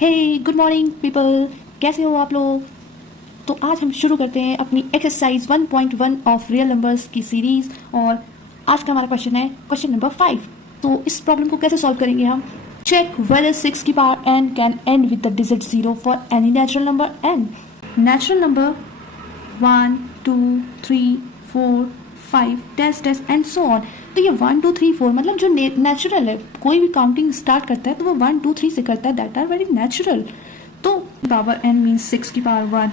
हे good morning people, कैसे हो आप लोग। तो आज हम शुरू करते हैं अपनी एक्सरसाइज 1.1 ऑफ रियल नंबर्स की सीरीज। और आज का हमारा क्वेश्चन है क्वेश्चन नंबर 5। तो इस प्रॉब्लम को कैसे सॉल्व करेंगे हम। चेक वेदर 6 की power n can end with the digit 0 for any natural number n। Natural number 1 2 3 4 5 test test and so on. तो ये 1 2 3 4 मतलब जो नेचुरल है, कोई भी काउंटिंग स्टार्ट करता है तो वो 1 2 3 से करता है, दैट आर वेरी नेचुरल। तो पावर n मीन्स 6 की पावर 1,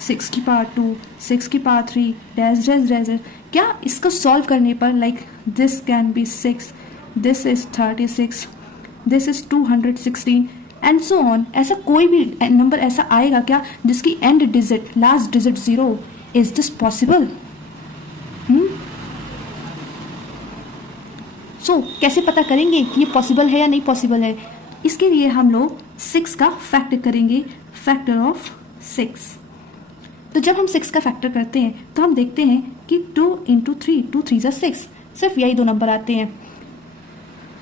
6 की पावर 2, 6 की पावर 3 डैश डैश डैश। क्या इसको सॉल्व करने पर like this can be 6, this is 36, this is 216 and so on. ऐसा कोई भी नंबर ऐसा आएगा क्या जिसकी end digit last digit 0? Is this possible? So कैसे पता करेंगे कि ये पॉसिबल है या नहीं पॉसिबल है। इसके लिए हम लोग 6 का फैक्टर करेंगे, फैक्टर ऑफ 6। तो जब हम 6 का फैक्टर करते हैं तो हम देखते हैं कि 2 इंटू 3, 2 3 जा 6, सिर्फ यही दो नंबर आते हैं।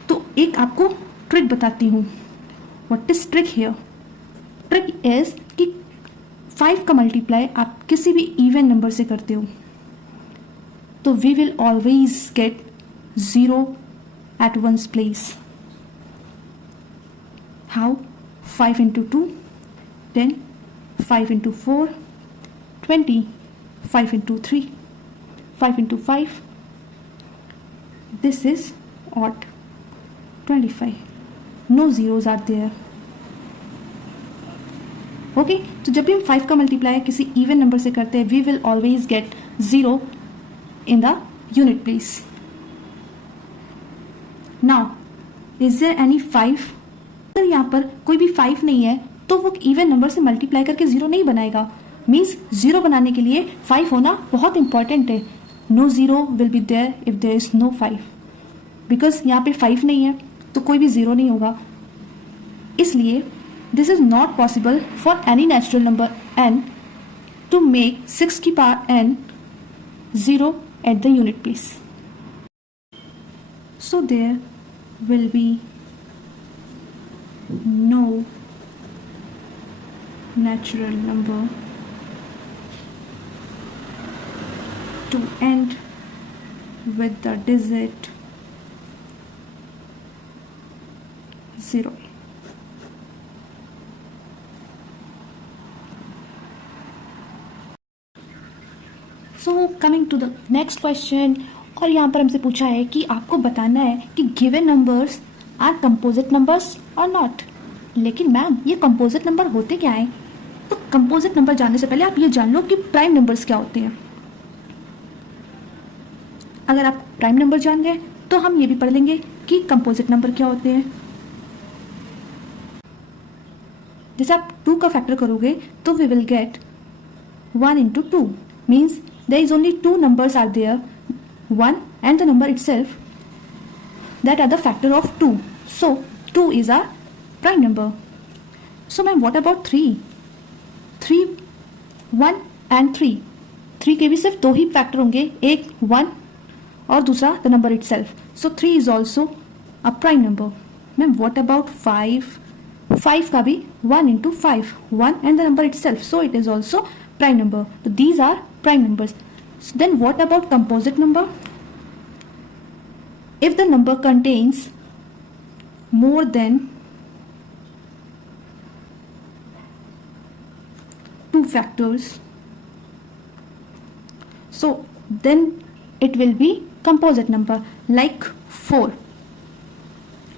तो एक आपको ट्रिक बताती हूँ। What is trick here? Trick is कि 5 का मल्टीप्लाई आप किसी भी इवन नंबर से करते हो तो we will always get 0 at one's place. How? 5 into 2, 10, 5 into 4, 20, 5 into 3, 5 into 5. This is odd. 25. No zeros are there. Okay? तो जब भी हम 5 का मल्टीप्लाई किसी इवन नंबर से करते हैं, we will always get 0 in the unit place. Now, is there any 5? अगर यहाँ पर कोई भी 5 नहीं है तो वो इवन नंबर से मल्टीप्लाई करके 0 नहीं बनाएगा। मीन्स 0 बनाने के लिए 5 होना बहुत इंपॉर्टेंट है। No 0 will be there if there is no 5, because यहाँ पे 5 नहीं है तो कोई भी 0 नहीं होगा। इसलिए this is not possible for any natural number n to make 6 की power n 0 at the unit place. So there will be no natural number to end with the digit 0. So coming to the next question, और यहाँ पर हमसे पूछा है कि आपको बताना है कि given numbers are composite numbers और नॉट। लेकिन मैम ये कंपोजिट नंबर होते क्या हैं? तो कंपोजिट नंबर जानने से पहले आप ये जान लो कि प्राइम नंबर्स क्या होते हैं। अगर आप प्राइम नंबर जान गए तो हम ये भी पढ़ लेंगे कि कंपोजिट नंबर क्या होते हैं। जैसे आप 2 का फैक्टर करोगे तो we will get 1 into 2 means there is only 2 numbers are there, 1 and the number itself that are the factor of 2. So 2 is our prime number. So ma'am, what about 3? 3, 1 and 3. 3 के भी सिर्फ 2 ही factor होंगे, एक 1 और दूसरा the number itself. So 3 is also a prime number. Ma'am, what about 5? 5 का भी 1 into 5, 1 and the number itself. So it is also prime number. So these are prime numbers. So then what about composite number? If the number contains more than 2 factors, so then it will be composite number. Like 4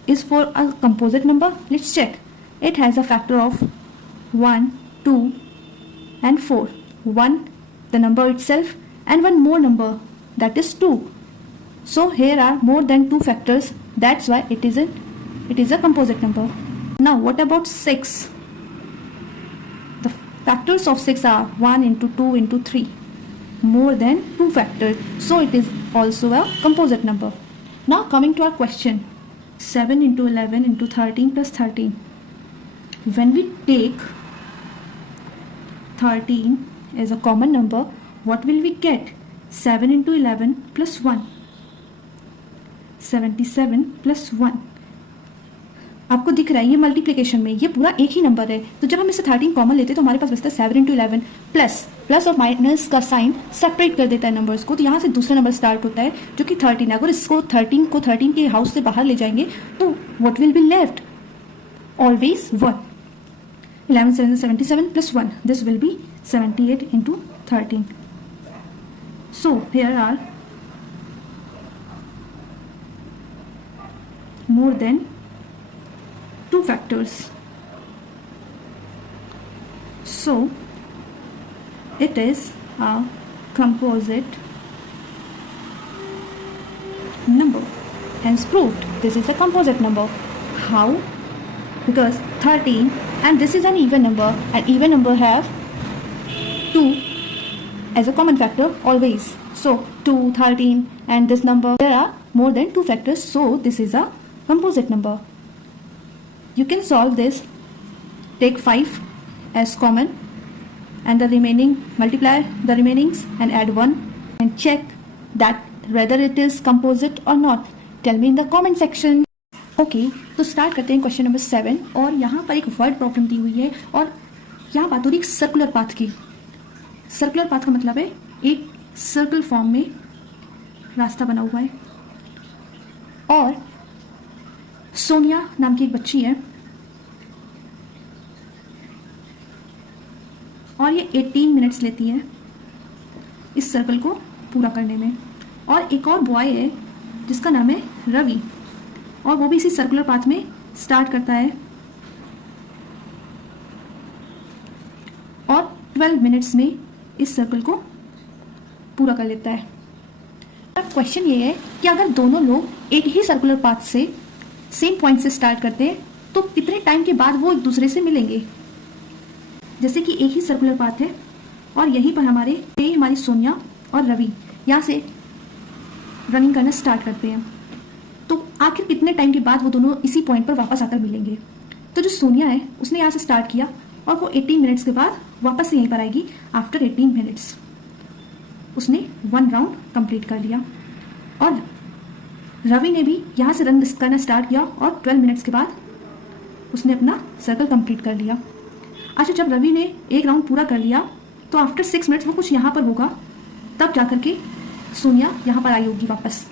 is for a composite number. Let's check. It has a factor of 1 2 and 4. 1 the number itself and one more number, that is 2. So here are more than 2 factors, that's why it is a composite number. Now what about 6? The factors of 6 are 1 into 2 into 3, more than 2 factors, so it is also a composite number. Now coming to our question, 7 into 11 into 13 plus 13. When we take 13 as a common number, what will we get? 7 into 11 plus 1, 77 plus 1. आपको दिख रहा है ये multiplication में ये पूरा एक ही number है, तो जब हम इसे 13 कॉमन लेते हैं तो हमारे पास बचता है 7 इंटू 11 प्लस और माइनस का साइन सेपरेट कर देता है नंबर्स को, तो यहाँ से दूसरा नंबर स्टार्ट होता है जो कि 13 है। अगर इसको 13 के हाउस से बाहर ले जाएंगे तो what will be left? Always 1। 11 7 77 plus 1, this will be 78 into 13। So here are more than 2 factors. So it is a composite number. Hence proved this is a composite number. How? Because 13 and this is an even number, and even number have 2 as a common factor always. So 2, 13 and this number, there are more than 2 factors, so this is a composite number. You can solve this. Take 5 as common and the remaining, multiply the remainings and add 1 and check that whether it is composite or not. Tell me in the comment section. Okay, तो start करते हैं question number 7। और यहाँ पर एक word problem दी हुई है और यहाँ बात हो रही है सर्कुलर पाथ की। सर्कुलर पाथ का मतलब है एक सर्कल फॉर्म में रास्ता बना हुआ है और सोनिया नाम की एक बच्ची है और ये 18 मिनट्स लेती है इस सर्कल को पूरा करने में। और एक और बॉय है जिसका नाम है रवि और वो भी इसी सर्कुलर पाथ में स्टार्ट करता है और 12 मिनट्स में इस सर्कल को पूरा कर लेता है। अब क्वेश्चन ये है कि अगर दोनों लोग एक ही सर्कुलर पाथ से सेम पॉइंट से स्टार्ट करते हैं तो कितने टाइम के बाद वो एक दूसरे से मिलेंगे। जैसे कि एक ही सर्कुलर पाथ है और यहीं पर हमारी सोनिया और रवि यहाँ से रनिंग करना स्टार्ट करते हैं, तो आखिर कितने टाइम के बाद वो दोनों इसी पॉइंट पर वापस आकर मिलेंगे। तो जो सोनिया है उसने यहाँ से स्टार्ट किया और वो 18 मिनट्स के बाद वापस से यहीं पर आएगी। आफ्टर 18 मिनट्स उसने 1 राउंड कंप्लीट कर लिया और रवि ने भी यहाँ से रन करना स्टार्ट किया और 12 मिनट्स के बाद उसने अपना सर्कल कंप्लीट कर लिया। अच्छा, जब रवि ने एक राउंड पूरा कर लिया तो आफ्टर 6 मिनट्स वो कुछ यहाँ पर होगा, तब जाकर के सोनिया यहाँ पर आई होगी वापस,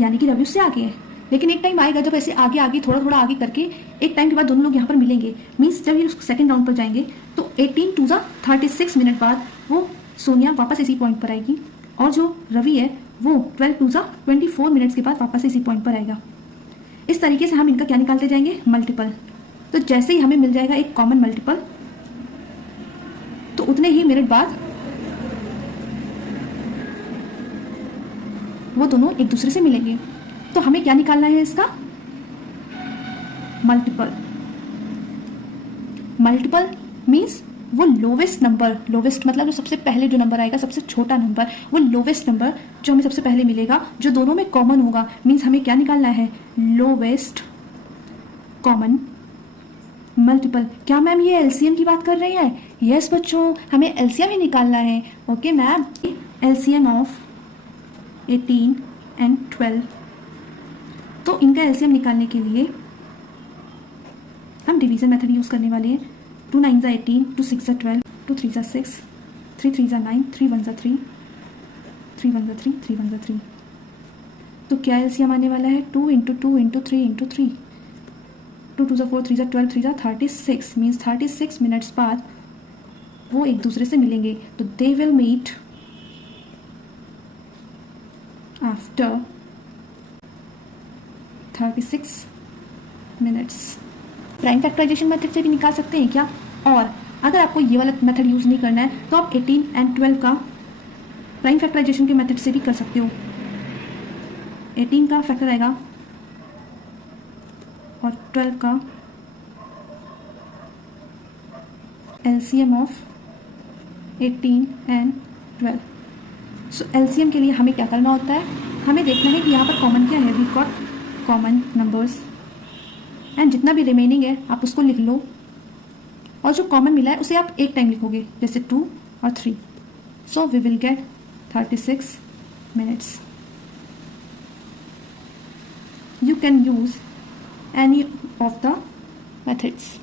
यानी कि रवि उससे आगे है। लेकिन एक टाइम आएगा जब ऐसे आगे आगे थोड़ा थोड़ा आगे करके एक टाइम के बाद दोनों लोग यहाँ पर मिलेंगे। मीन्स जब ये सेकंड राउंड पर जाएंगे तो 18 टू 36 मिनट बाद वो सोनिया वापस इसी पॉइंट पर आएगी और जो रवि है वो 12 टू 24 मिनट्स के बाद वापस इसी पॉइंट पर आएगा। इस तरीके से हम इनका क्या निकालते जाएंगे? मल्टीपल। तो जैसे ही हमें मिल जाएगा एक कॉमन मल्टीपल तो उतने ही मिनट बाद वो दोनों एक दूसरे से मिलेंगे। तो हमें क्या निकालना है इसका? मल्टीपल। मल्टीपल मीन्स वो लोवेस्ट नंबर, लोवेस्ट मतलब जो सबसे पहले जो नंबर आएगा, सबसे छोटा नंबर, वो लोवेस्ट नंबर जो हमें सबसे पहले मिलेगा, जो दोनों में कॉमन होगा। मीन्स हमें क्या निकालना है? Lowest common multiple. क्या मैम ये एलसीएम की बात कर रही है? यस बच्चों, हमें एलसीएम ही निकालना है। Okay ma'am, LCM of 18 and 12। तो इनका एलसीएम निकालने के लिए हम डिवीजन मेथड यूज करने वाले हैं। 2 9 ज़ा 18, 2 6 ज़ा 12, 2 3 ज़ा 6, 3 3 ज़ा 9, 3 1 ज़ा 3, 3 1 ज़ा 3, 3 1 ज़ा 3। तो क्या एलसीएम आने वाला है? 2 इंटू 2 इंटू 3 इंटू 3, 2 2 ज़ा 4, 3 ज़ा 12, 3 ज़ा 36। मीन्स 36 मिनट्स बाद वो एक दूसरे से मिलेंगे। तो they will meet after 36 minutes. Prime factorization method से भी निकाल सकते हैं क्या? और अगर आपको ये वाला मेथड यूज़ नहीं करना है तो आप 18 एंड 12 का प्राइम फैक्टराइजेशन के मेथड से भी कर सकते हो। 18 का फैक्टर आएगा और 12 का LCM of 18 and 12। So LCM के लिए हमें क्या करना होता है? हमें देखना है कि यहाँ पर कॉमन क्या है। We got common numbers and जितना भी रिमेनिंग है आप उसको लिख लो और जो कॉमन मिला है उसे आप एक टाइम लिखोगे, जैसे 2 और 3। So we will get 36 minutes. You can use any of the methods.